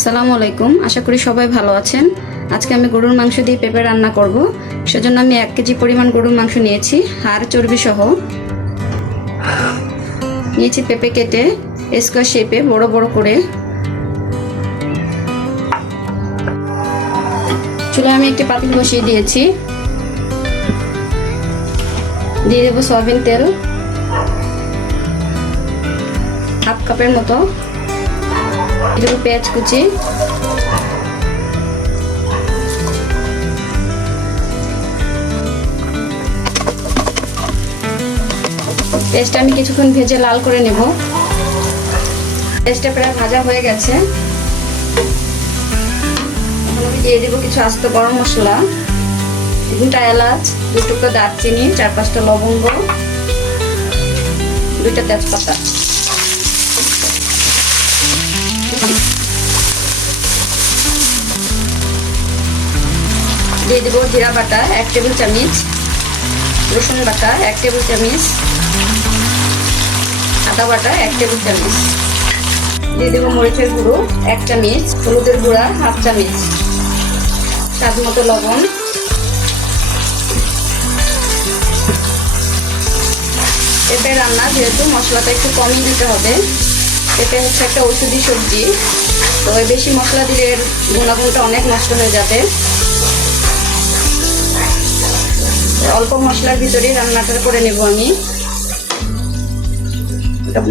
আসসালামু আলাইকুম। আশা করি সবাই ভালো আছেন। আজকে আমি গরুর মাংস দিয়ে পেঁপে রান্না করব। সেজন্য আমি এক কেজি পরিমাণ গরুর মাংস নিয়েছি হাড় চর্বি সহ। নিয়েছি পেঁপে কেটে, স্কোয়ার শেপে বড় বড় করে। চুলে আমি একটি পাতিল বসিয়ে দিয়েছি। দিয়ে দেবো সয়াবিন তেল। হাফ কাপের মতো। দেবো পেঁয়াজ কুচি। পেঁয়াজটা আমি কিছুক্ষণ ভেজে লাল করে নেব। পেস্টটা প্রায় ভাজা হয়ে গেছে। আমি দিয়ে দেবো কিছু আস্ত গরম মশলা তিনটা এলাচ দু টুকরো দারচিনি, চার পাঁচটা লবঙ্গ, দুইটা তেজপাতা। দিয়ে দেবো জিরা বাটা, এক টেবিল চামচ রসুন বাটা, এক টেবিল চামচ, আদা বাটা, এক টেবিল চামচ। দিয়ে দেবো মরিচের গুঁড়ো, এক চামচ, হলুদের গুঁড়া, হাফ চামচ। স্বাদ মতো লবণ। পেঁপে রান্না যেহেতু মশলাটা একটু কমই দিতে হবে পেঁপে হচ্ছে একটা ঔষধি সবজি। তো বেশি মশলা দিলে গুণাগুণটা অনেক নষ্ট হয়ে যাবে। অল্প মশলার ভিতরেই রান্নাটা করে নেব আমি।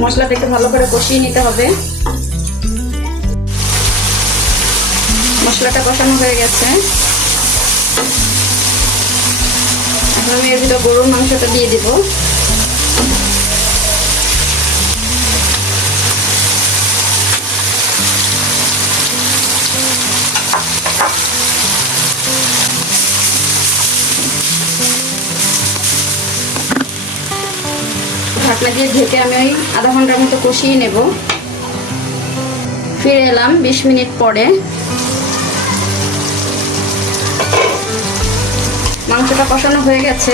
মশলাটা একটু ভালো করে কষিয়ে নিতে হবে। মশলাটা কষানো হয়ে গেছে। এখন আমি ভিতরে গরুর মাংসটা দিয়ে দিব। ঢাকনা দিয়ে ঢেকে আমি ওই আধা ঘণ্টার মতো কষিয়ে নেব। ফিরে এলাম বিশ মিনিট পরে। মাংসটা কষানো হয়ে গেছে।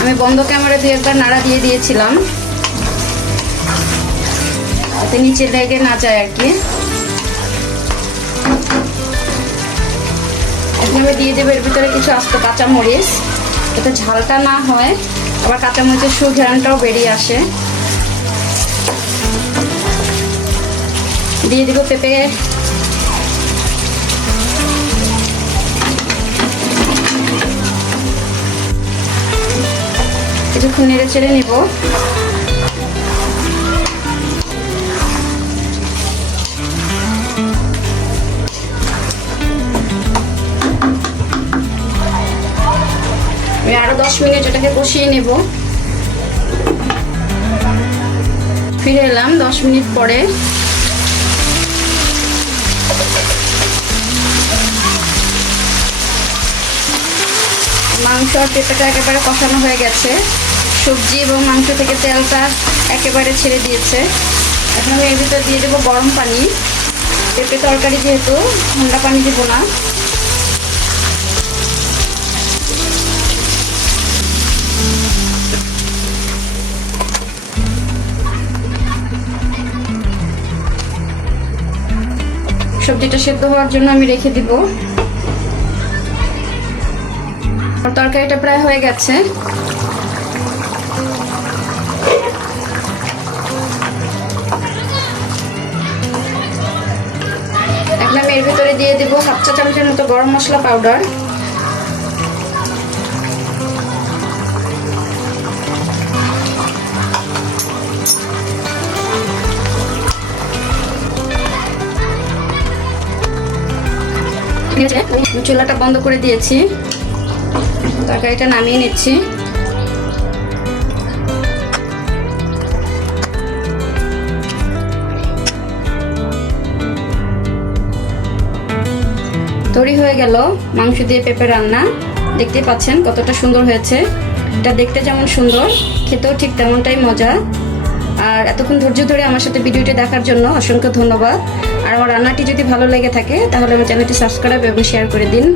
আমি বন্ধ ক্যামেরা দিয়ে একবার নাড়া দিয়ে দিয়েছিলাম। যাতে নিচে লেগে না যায় আর কি। এখন আমি দিয়ে দেবো এর ভিতরে কিছু আস্ত কাঁচামরিচ। যাতে ঝালটা না হয়। আবার কাঁচামরিচের সুঘেরানটাও বেরিয়ে আসে। দিয়ে দিব পেঁপে। কিছুক্ষণ নেড়ে চেড়ে নিব। দশ মিনিট এটাকে কষিয়ে নেব। ফিরে এলাম দশ মিনিট পরে। মাংস আর পেঁপেটা একেবারে কষানো হয়ে গেছে। সবজি এবং মাংস থেকে তেলটা একেবারে ছেড়ে দিয়েছে। এখন আমি এর ভিতরে দিয়ে দেবো গরম পানি। পেঁপে তরকারি যেহেতু, ঠান্ডা পানি দেবো না। সবজিটা সেদ্ধ হওয়ার জন্য আমি রেখে দিব। তরকারিটা প্রায় হয়ে গেছে। এখন আমি এর ভিতরে দিয়ে দিব হাফ চা চামচের মতো গরম মশলা পাউডার। আমি চুলাটা বন্ধ করে দিয়েছি। তরকারিটা নামিয়ে নিচ্ছি। তৈরি হয়ে গেল মাংস দিয়ে পেঁপে রান্না। দেখতে পাচ্ছেন কতটা সুন্দর হয়েছে। এটা দেখতে যেমন সুন্দর, খেতেও ঠিক তেমনটাই মজা। আর এতক্ষণ ধৈর্য ধরে আমার সাথে ভিডিওটি দেখার জন্য অসংখ্য ধন্যবাদ। আর আমার রান্নাটি যদি ভালো লেগে থাকে, তাহলে আমার চ্যানেলটি সাবস্ক্রাইব এবং শেয়ার করে দিন।